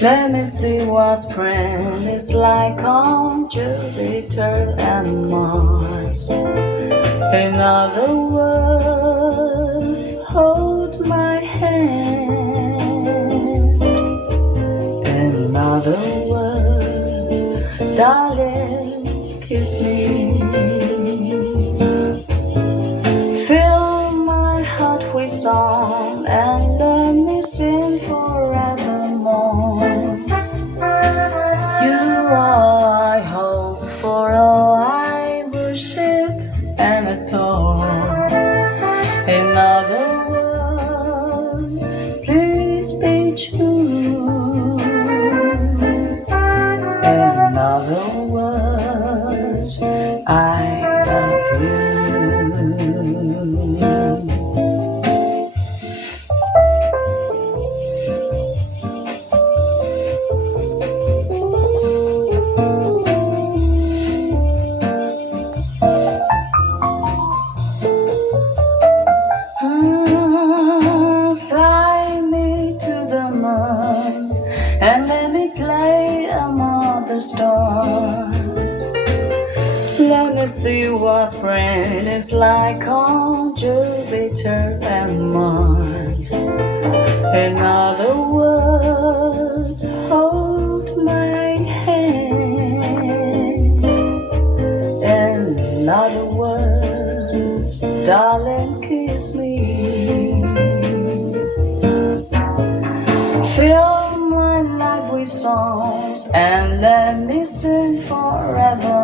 Let me see what spring is like on Jupiter and Mars. In other words, hold my hand. In other words, darling, kiss me. Fill my heart with song and let me sing forevermore. You are I hope for, all I worship and adore. In other words, please be true. In other words, I love you. Fly me to the moon and let me play among the stars. Let me see what spring is like on Jupiter and Mars. In other words, hold my hand. In other words, darling, kiss me. Fill my life with songs and let me sing forever.